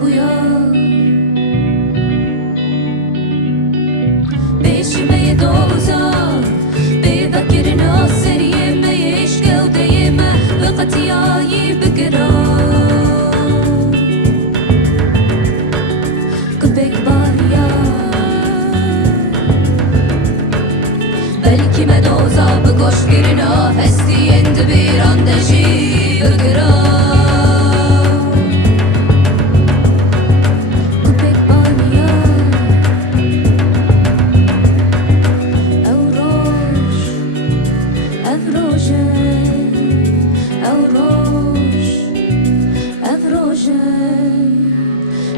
بویا بشمه دوزار بفكر ناصري ما يشكى ودايما بقتياي بقرا قلبك باريا بلكي ما دوزا بقوش قرنا هستي اند بيراندجي بقرا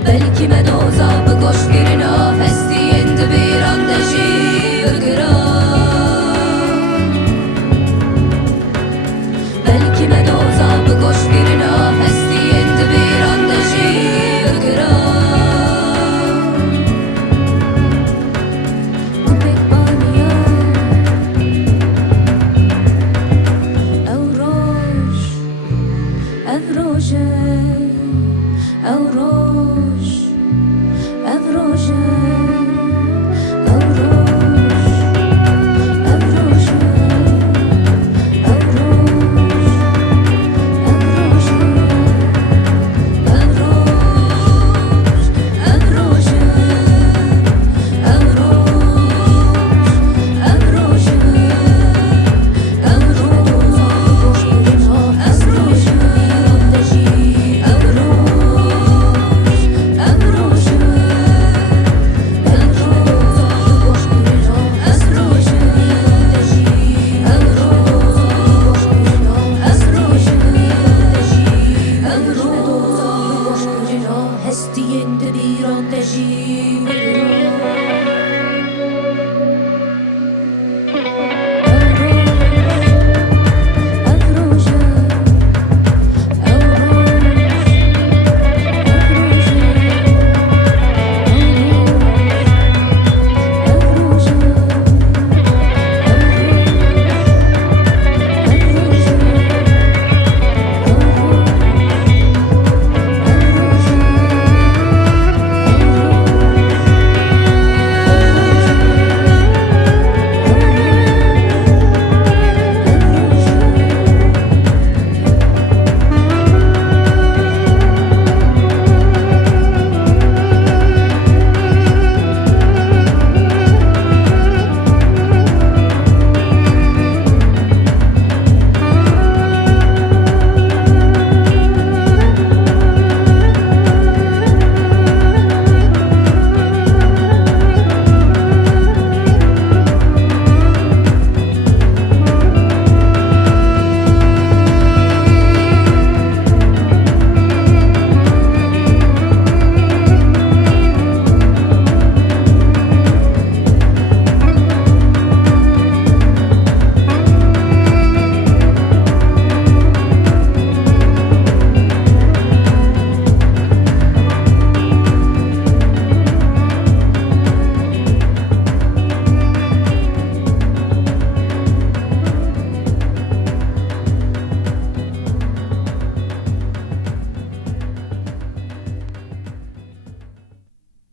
بلكي ما دوزا بقوش قرنا هستي اند بيراندجي بقرا بلكي ما دوزا بقوش قرنا هستي اند بيراندجي بقرا قلبك بانيا او روش افروجه او روش افروجه او روش افروجه او روش افروجه او روش افروجه او روش افروجه او روش افروجه هستی اند بیران دژی